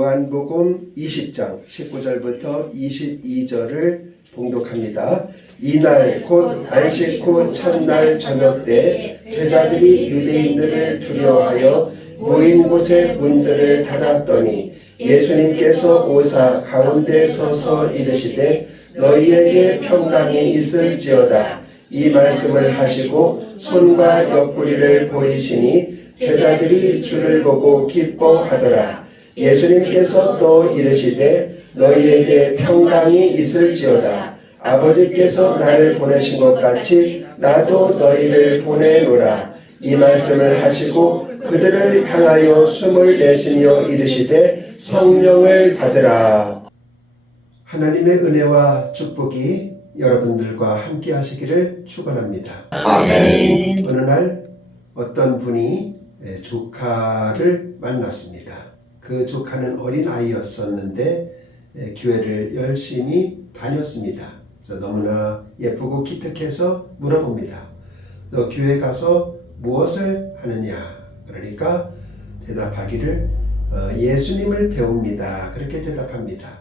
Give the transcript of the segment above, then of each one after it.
요한복음 20장 19절부터 22절을 봉독합니다. 이날 곧 안식 후 첫날 저녁 때 제자들이 유대인들을 두려워하여 모인 곳의 문들을 닫았더니 예수님께서 오사 가운데 서서 이르시되 너희에게 평강이 있을지어다. 이 말씀을 하시고 손과 옆구리를 보이시니 제자들이 주를 보고 기뻐하더라. 예수님께서 또 이르시되 너희에게 평강이 있을지어다. 아버지께서 나를 보내신 것 같이 나도 너희를 보내노라. 이 말씀을 하시고 그들을 향하여 숨을 내쉬며 이르시되 성령을 받으라. 하나님의 은혜와 축복이 여러분들과 함께 하시기를 축원합니다. 아멘. 어느 날 어떤 분이 조카를 만났습니다. 그 조카는 어린 아이였었는데 교회를 열심히 다녔습니다. 그래서 너무나 예쁘고 기특해서 물어봅니다. 너 교회 가서 무엇을 하느냐? 그러니까 대답하기를 예수님을 배웁니다. 그렇게 대답합니다.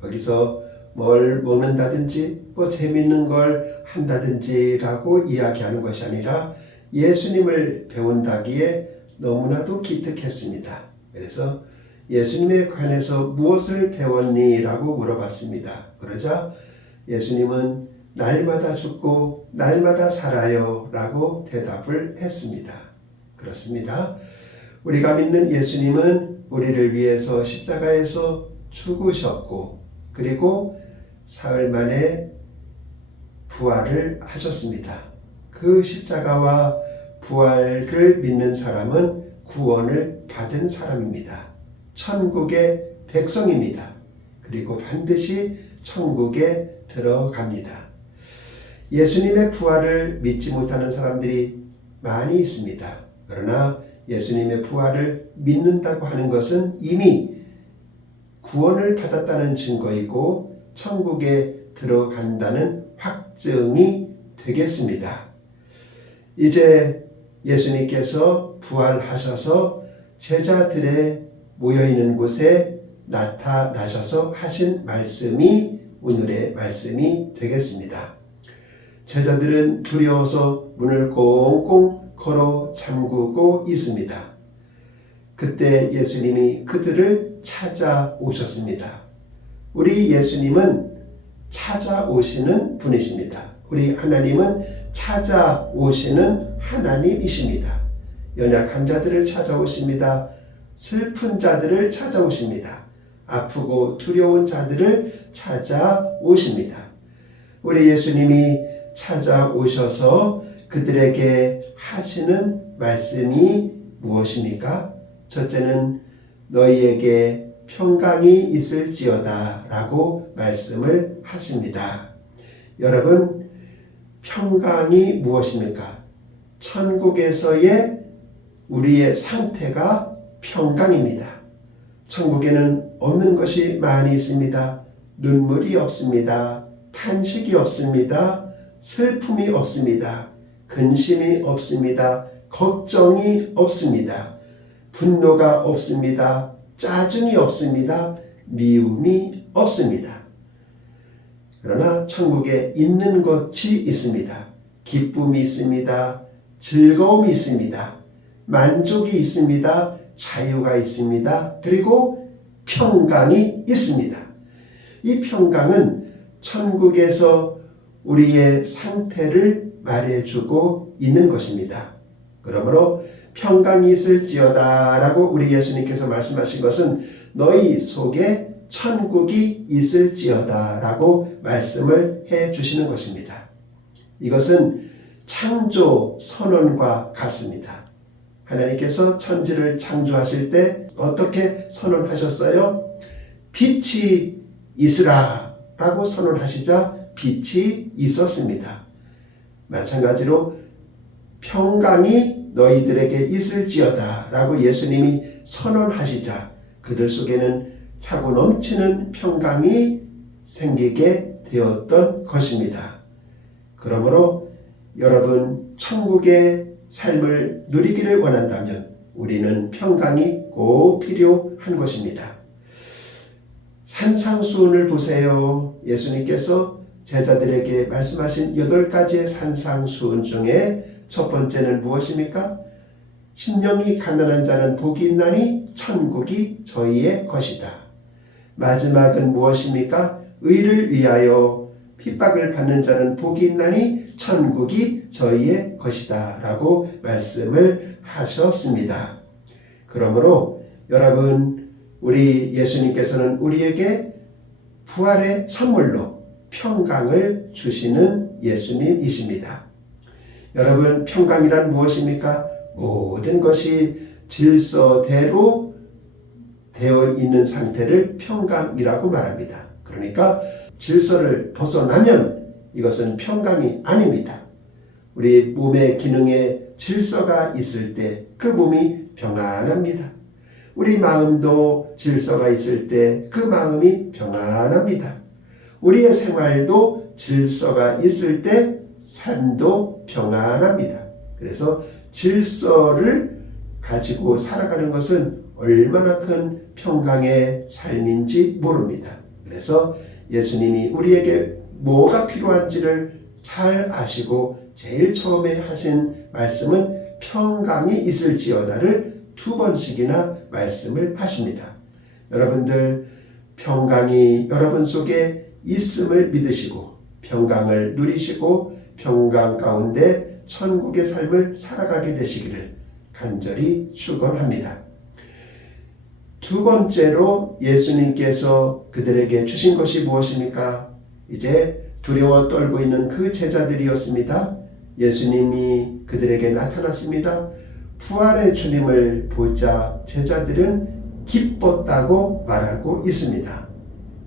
거기서 뭘 먹는다든지 뭐 재밌는 걸 한다든지라고 이야기하는 것이 아니라 예수님을 배운다기에 너무나도 기특했습니다. 그래서 예수님에 관해서 무엇을 배웠니? 라고 물어봤습니다. 그러자 예수님은 날마다 죽고 날마다 살아요 라고 대답을 했습니다. 그렇습니다. 우리가 믿는 예수님은 우리를 위해서 십자가에서 죽으셨고 그리고 사흘 만에 부활을 하셨습니다. 그 십자가와 부활을 믿는 사람은 구원을 받은 사람입니다. 천국의 백성입니다. 그리고 반드시 천국에 들어갑니다. 예수님의 부활을 믿지 못하는 사람들이 많이 있습니다. 그러나 예수님의 부활을 믿는다고 하는 것은 이미 구원을 받았다는 증거이고 천국에 들어간다는 확증이 되겠습니다. 이제 예수님께서 부활하셔서 제자들의 모여있는 곳에 나타나셔서 하신 말씀이 오늘의 말씀이 되겠습니다. 제자들은 두려워서 문을 꽁꽁 걸어 잠그고 있습니다. 그때 예수님이 그들을 찾아오셨습니다. 우리 예수님은 찾아오시는 분이십니다. 우리 하나님은 찾아오시는 하나님이십니다. 연약한 자들을 찾아오십니다. 슬픈 자들을 찾아오십니다. 아프고 두려운 자들을 찾아오십니다. 우리 예수님이 찾아오셔서 그들에게 하시는 말씀이 무엇입니까? 첫째는 너희에게 평강이 있을지어다 라고 말씀을 하십니다. 여러분, 평강이 무엇입니까? 천국에서의 우리의 상태가 평강입니다. 천국에는 없는 것이 많이 있습니다. 눈물이 없습니다. 탄식이 없습니다. 슬픔이 없습니다. 근심이 없습니다. 걱정이 없습니다. 분노가 없습니다. 짜증이 없습니다. 미움이 없습니다. 그러나 천국에 있는 것이 있습니다. 기쁨이 있습니다. 즐거움이 있습니다. 만족이 있습니다. 자유가 있습니다. 그리고 평강이 있습니다. 이 평강은 천국에서 우리의 상태를 말해주고 있는 것입니다. 그러므로 평강이 있을지어다 라고 우리 예수님께서 말씀하신 것은 너희 속에 천국이 있을지어다 라고 말씀을 해 주시는 것입니다. 이것은 창조 선언과 같습니다. 하나님께서 천지를 창조하실 때 어떻게 선언하셨어요? 빛이 있으라 라고 선언하시자 빛이 있었습니다. 마찬가지로 평강이 너희들에게 있을지어다 라고 예수님이 선언하시자 그들 속에는 차고 넘치는 평강이 생기게 되었던 것입니다. 그러므로 여러분 천국의 삶을 누리기를 원한다면 우리는 평강이 꼭 필요한 것입니다. 산상수훈을 보세요. 예수님께서 제자들에게 말씀하신 8가지의 산상수훈 중에 첫 번째는 무엇입니까? 심령이 가난한 자는 복이 있나니 천국이 저희의 것이다. 마지막은 무엇입니까? 의를 위하여 핍박을 받는 자는 복이 있나니 천국이 저희의 것이다 라고 말씀을 하셨습니다. 그러므로 여러분, 우리 예수님께서는 우리에게 부활의 선물로 평강을 주시는 예수님이십니다. 여러분, 평강이란 무엇입니까? 모든 것이 질서대로 되어 있는 상태를 평강이라고 말합니다. 그러니까 질서를 벗어나면 이것은 평강이 아닙니다. 우리 몸의 기능에 질서가 있을 때 그 몸이 평안합니다. 우리 마음도 질서가 있을 때 그 마음이 평안합니다. 우리의 생활도 질서가 있을 때 삶도 평안합니다. 그래서 질서를 가지고 살아가는 것은 얼마나 큰 평강의 삶인지 모릅니다. 그래서 예수님이 우리에게 뭐가 필요한지를 잘 아시고 제일 처음에 하신 말씀은 평강이 있을지어다를 2번씩이나 말씀을 하십니다. 여러분들, 평강이 여러분 속에 있음을 믿으시고 평강을 누리시고 평강 가운데 천국의 삶을 살아가게 되시기를 간절히 축원합니다. 2번째로 예수님께서 그들에게 주신 것이 무엇입니까? 이제 두려워 떨고 있는 그 제자들이었습니다. 예수님이 그들에게 나타났습니다. 부활의 주님을 보자 제자들은 기뻤다고 말하고 있습니다.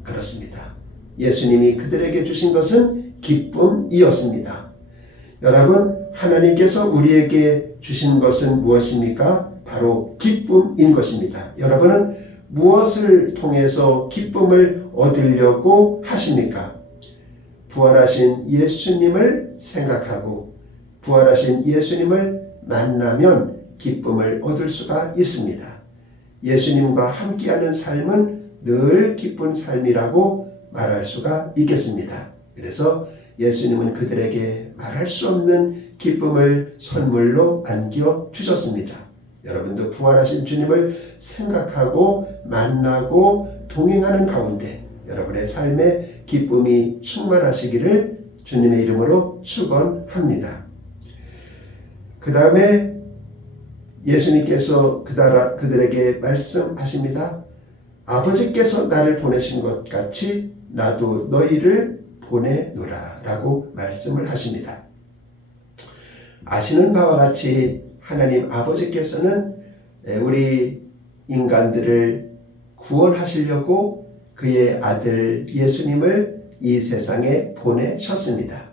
그렇습니다. 예수님이 그들에게 주신 것은 기쁨이었습니다. 여러분, 하나님께서 우리에게 주신 것은 무엇입니까? 바로 기쁨인 것입니다. 여러분은 무엇을 통해서 기쁨을 얻으려고 하십니까? 부활하신 예수님을 생각하고 부활하신 예수님을 만나면 기쁨을 얻을 수가 있습니다. 예수님과 함께하는 삶은 늘 기쁜 삶이라고 말할 수가 있겠습니다. 그래서 예수님은 그들에게 말할 수 없는 기쁨을 선물로 안겨 주셨습니다. 여러분도 부활하신 주님을 생각하고 만나고 동행하는 가운데 여러분의 삶에 기쁨이 충만하시기를 주님의 이름으로 축원합니다. 그 다음에 예수님께서 그들에게 말씀하십니다. 아버지께서 나를 보내신 것 같이 나도 너희를 보내노라 라고 말씀을 하십니다. 아시는 바와 같이 하나님 아버지께서는 우리 인간들을 구원하시려고 그의 아들 예수님을 이 세상에 보내셨습니다.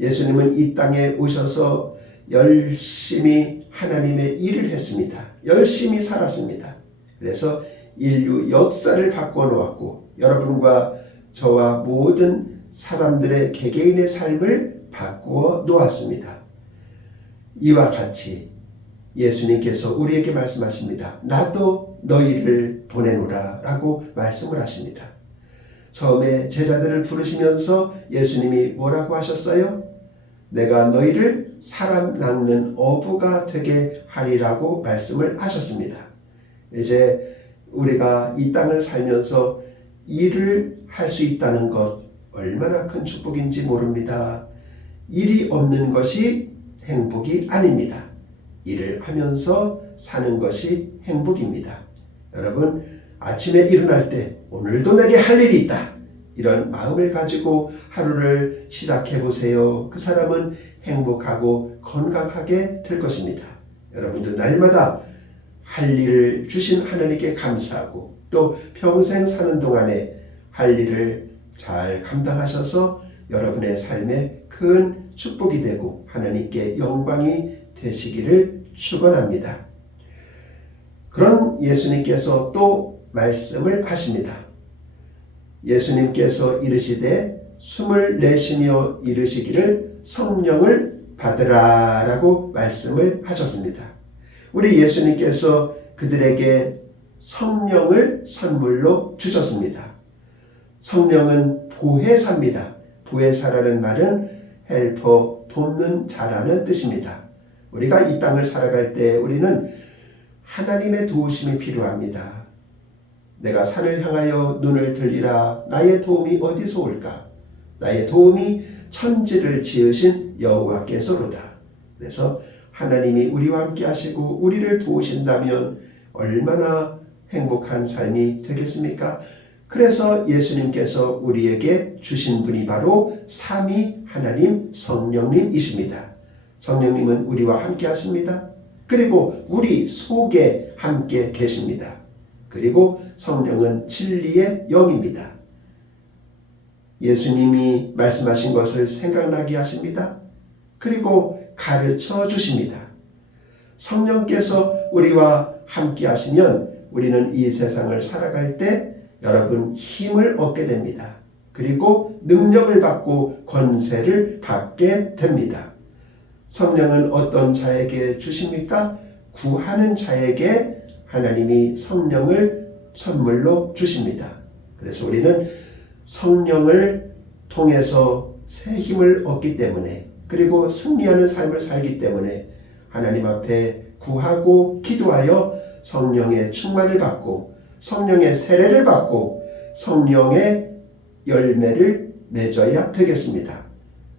예수님은 이 땅에 오셔서 열심히 하나님의 일을 했습니다. 열심히 살았습니다. 그래서 인류 역사를 바꿔놓았고 여러분과 저와 모든 사람들의 개개인의 삶을 바꾸어 놓았습니다. 이와 같이 예수님께서 우리에게 말씀하십니다. 나도 너희를 보내노라 라고 말씀을 하십니다. 처음에 제자들을 부르시면서 예수님이 뭐라고 하셨어요? 내가 너희를 사람 낳는 어부가 되게 하리라고 말씀을 하셨습니다. 이제 우리가 이 땅을 살면서 일을 할 수 있다는 것 얼마나 큰 축복인지 모릅니다. 일이 없는 것이 행복이 아닙니다. 일을 하면서 사는 것이 행복입니다. 여러분, 아침에 일어날 때 오늘도 내게 할 일이 있다. 이런 마음을 가지고 하루를 시작해 보세요. 그 사람은 행복하고 건강하게 될 것입니다. 여러분도 날마다 할 일을 주신 하나님께 감사하고 또 평생 사는 동안에 할 일을 잘 감당하셔서 여러분의 삶에 큰 축복이 되고 하나님께 영광이 되시기를 축원합니다. 그런 예수님께서 또 말씀을 하십니다. 예수님께서 이르시되 숨을 내쉬며 이르시기를 성령을 받으라 라고 말씀을 하셨습니다. 우리 예수님께서 그들에게 성령을 선물로 주셨습니다. 성령은 보혜사입니다. 보혜사라는 말은 헬퍼, 돕는 자라는 뜻입니다. 우리가 이 땅을 살아갈 때 우리는 하나님의 도우심이 필요합니다. 내가 산을 향하여 눈을 들리라. 나의 도움이 어디서 올까? 나의 도움이 천지를 지으신 여호와께서로다. 그래서 하나님이 우리와 함께 하시고 우리를 도우신다면 얼마나 행복한 삶이 되겠습니까? 그래서 예수님께서 우리에게 주신 분이 바로 삼위 하나님 성령님이십니다. 성령님은 우리와 함께 하십니다. 그리고 우리 속에 함께 계십니다. 그리고 성령은 진리의 영입니다. 예수님이 말씀하신 것을 생각나게 하십니다. 그리고 가르쳐 주십니다. 성령께서 우리와 함께 하시면 우리는 이 세상을 살아갈 때 여러분 힘을 얻게 됩니다. 그리고 능력을 받고 권세를 받게 됩니다. 성령은 어떤 자에게 주십니까? 구하는 자에게 하나님이 성령을 선물로 주십니다. 그래서 우리는 성령을 통해서 새 힘을 얻기 때문에 그리고 승리하는 삶을 살기 때문에 하나님 앞에 구하고 기도하여 성령의 충만을 받고 성령의 세례를 받고 성령의 열매를 맺어야 되겠습니다.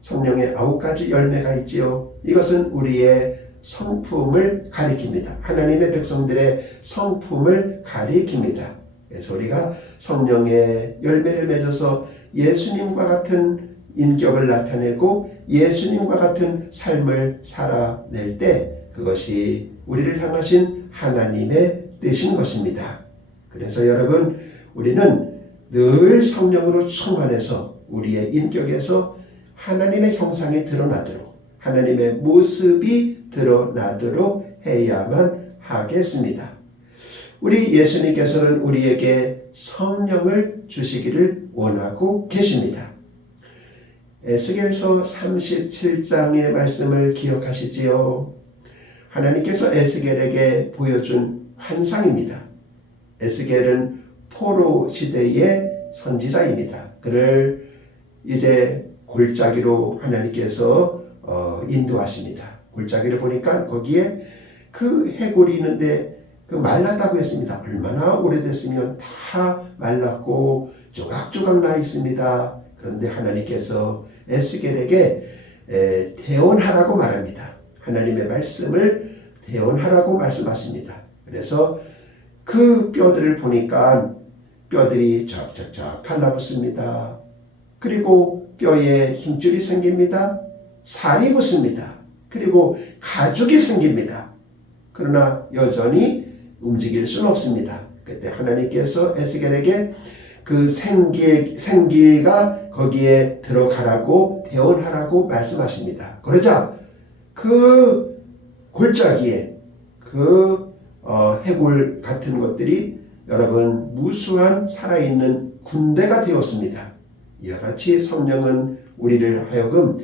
성령의 9가지 열매가 있지요. 이것은 우리의 성품을 가리킵니다. 하나님의 백성들의 성품을 가리킵니다. 그래서 우리가 성령의 열매를 맺어서 예수님과 같은 인격을 나타내고 예수님과 같은 삶을 살아낼 때 그것이 우리를 향하신 하나님의 뜻인 것입니다. 그래서 여러분, 우리는 늘 성령으로 충만해서 우리의 인격에서 하나님의 형상이 드러나도록 하나님의 모습이 드러나도록 해야만 하겠습니다. 우리 예수님께서는 우리에게 성령을 주시기를 원하고 계십니다. 에스겔서 37장의 말씀을 기억하시지요? 하나님께서 에스겔에게 보여준 환상입니다. 에스겔은 포로 시대의 선지자입니다. 그를 이제 골짜기로 하나님께서 인도하십니다. 골짜기를 보니까 거기에 그 해골이 있는데 그 말랐다고 했습니다. 얼마나 오래됐으면 다 말랐고 조각조각 나 있습니다. 그런데 하나님께서 에스겔에게 대언하라고 말합니다. 하나님의 말씀을 대언하라고 말씀하십니다. 그래서 그 뼈들을 보니까 뼈들이 쫙쫙쫙 달라붙습니다. 그리고 뼈에 힘줄이 생깁니다. 살이 붙습니다. 그리고 가죽이 생깁니다. 그러나 여전히 움직일 수는 없습니다. 그때 하나님께서 에스겔에게 그 생기가 거기에 들어가라고 대언하라고 말씀하십니다. 그러자 그 골짜기에 그 해골 같은 것들이 여러분 무수한 살아있는 군대가 되었습니다. 이와 같이 성령은 우리를 하여금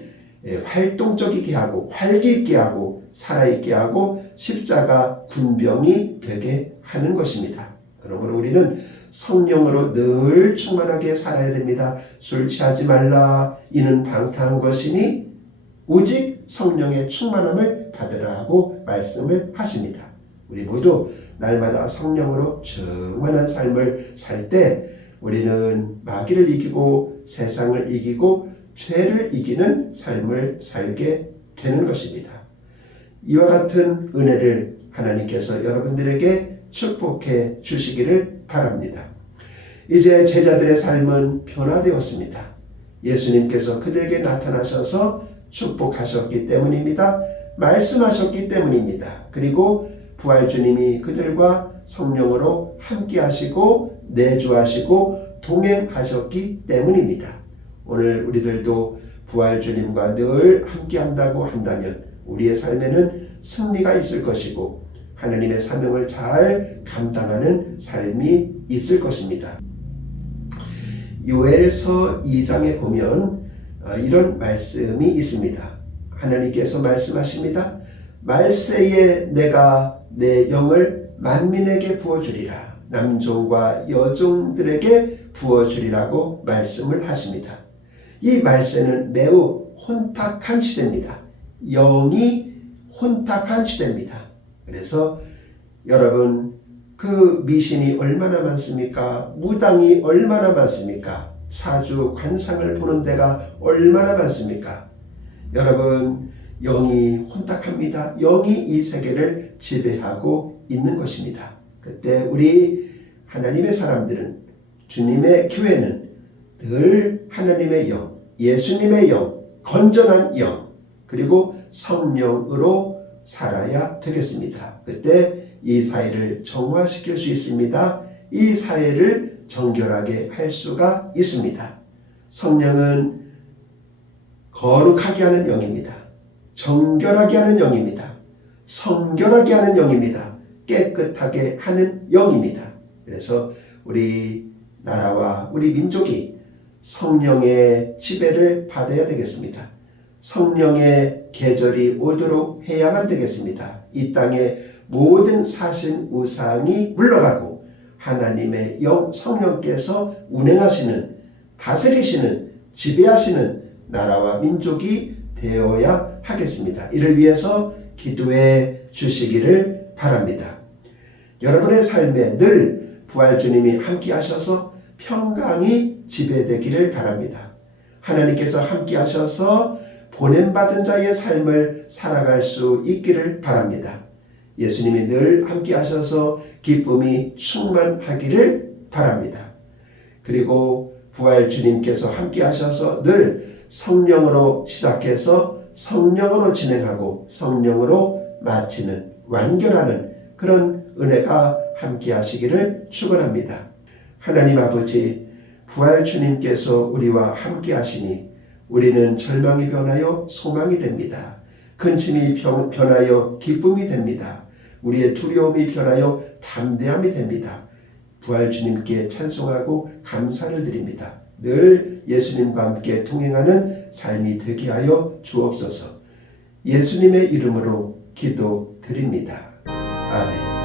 활동적이게 하고 활기 있게 하고 살아있게 하고 십자가 군병이 되게 하는 것입니다. 그러므로 우리는 성령으로 늘 충만하게 살아야 됩니다. 술 취하지 말라. 이는 방탕한 것이니 오직 성령의 충만함을 받으라고 말씀을 하십니다. 우리 모두 날마다 성령으로 충만한 삶을 살 때 우리는 마귀를 이기고 세상을 이기고 죄를 이기는 삶을 살게 되는 것입니다. 이와 같은 은혜를 하나님께서 여러분들에게 축복해 주시기를 바랍니다. 이제 제자들의 삶은 변화되었습니다. 예수님께서 그들에게 나타나셔서 축복하셨기 때문입니다. 말씀하셨기 때문입니다. 그리고 부활주님이 그들과 성령으로 함께 하시고 내주하시고 동행하셨기 때문입니다. 오늘 우리들도 부활주님과 늘 함께 한다고 한다면 우리의 삶에는 승리가 있을 것이고 하나님의 사명을 잘 감당하는 삶이 있을 것입니다. 요엘서 2장에 보면 이런 말씀이 있습니다. 하나님께서 말씀하십니다. 말세에 내가 내 영을 만민에게 부어주리라. 남종과 여종들에게 부어주리라고 말씀을 하십니다. 이 말세는 매우 혼탁한 시대입니다. 영이 혼탁한 시대입니다. 그래서 여러분, 그 미신이 얼마나 많습니까? 무당이 얼마나 많습니까? 사주 관상을 보는 데가 얼마나 많습니까? 여러분, 영이 혼탁합니다. 영이 이 세계를 지배하고 있는 것입니다. 그때 우리 하나님의 사람들은, 주님의 교회는 늘 하나님의 영, 예수님의 영, 건전한 영, 그리고 성령으로 살아야 되겠습니다. 그때 이 사회를 정화시킬 수 있습니다. 이 사회를 정결하게 할 수가 있습니다. 성령은 거룩하게 하는 영입니다. 정결하게 하는 영입니다. 성결하게 하는 영입니다. 깨끗하게 하는 영입니다. 그래서 우리 나라와 우리 민족이 성령의 지배를 받아야 되겠습니다. 성령의 계절이 오도록 해야만 되겠습니다. 이 땅에 모든 사신 우상이 물러가고 하나님의 영 성령께서 운행하시는, 다스리시는, 지배하시는 나라와 민족이 되어야 하겠습니다. 이를 위해서 기도해 주시기를 바랍니다. 여러분의 삶에 늘 부활주님이 함께 하셔서 평강이 지배되기를 바랍니다. 하나님께서 함께 하셔서 보냄받은 자의 삶을 살아갈 수 있기를 바랍니다. 예수님이 늘 함께 하셔서 기쁨이 충만하기를 바랍니다. 그리고 부활주님께서 함께 하셔서 늘 성령으로 시작해서 성령으로 진행하고 성령으로 마치는, 완결하는 그런 은혜가 함께 하시기를 축원합니다. 하나님 아버지, 부활주님께서 우리와 함께 하시니 우리는 절망이 변하여 소망이 됩니다. 근심이 변하여 기쁨이 됩니다. 우리의 두려움이 변하여 담대함이 됩니다. 부활주님께 찬송하고 감사를 드립니다. 늘 예수님과 함께 동행하는 삶이 되게 하여 주옵소서. 예수님의 이름으로 기도드립니다. 아멘.